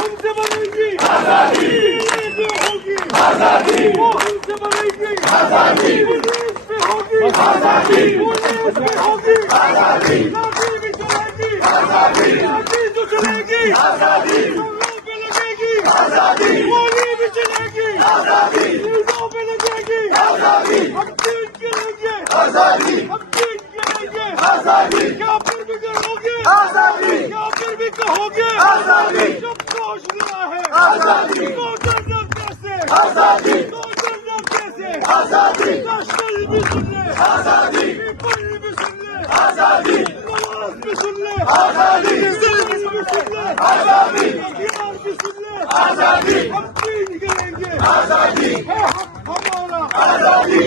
हमसे बनेगी आजादी, होगी आजादी, वो हमसे बनेगी आजादी, पुलिस पे होगी आजादी, पुलिस पे होगी आजादी, लाठी भी चलेगी आजादी, लाठी तो चलेगी आजादी, लोगों पे लगेगी आजादी, गोली भी चलेगी आजादी, ईदों पे लगेगी आजादी, हम जीत के लेंगे आजादी, हम जीत के लेंगे आजादी, क्या फिर भी करोगे आजादी, क्या फिर भी कहोगे आजादी, जब सोचना है आजादी, तो डरना कैसे आजादी, तो डरना कैसे आजादी, नेशनल भी सुन ले आजादी, पीपल भी सुन ले आजादी, नवाज भी सुन ले आजादी, सिंध भी सुन ले आजादी, बिहार भी सुन ले आजादी, हम जीत करेंगे आजादी, है हक हमारा आजादी,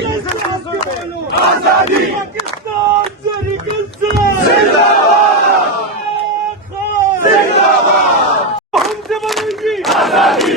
आजादी, पाकिस्तान से निकल से हमसे बनेगी आजादी,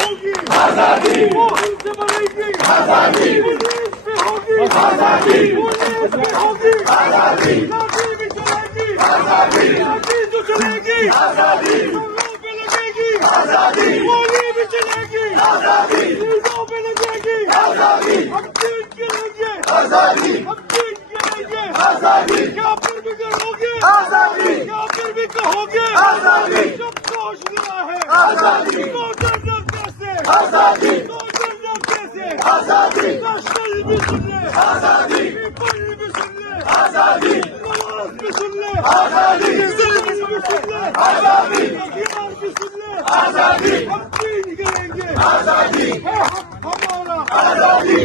होगी आजादी, वो हमसे बनेगी आजादी, पुलिस पे होगी आजादी, पुलिस पे होगी आजादी, लाठी भी चलेगी आजादी, लाठी तो चलेगी आजादी, लोगों पे लगेगी आजादी, गोली भी चलेगी आजादी, ईदों पे लगेगी आजादी, हम जीत के लेंगे आजादी, हम जीत के लेंगे आजादी, क्या फिर भी करोगे आजादी, क्या फिर भी कहोगे आजादी, जब सोचना है आजादी, तो डरना कैसे आजादी, तो डरना कैसे आजादी, नेशनल भी सुन ले आजादी, पीपल भी सुन ले आजादी, नवाज भी सुन ले आजादी, सिंध भी सुन ले आजादी, बिहार भी सुन ले आजादी, हम जीत करेंगे आजादी, है हक हमारा आजादी।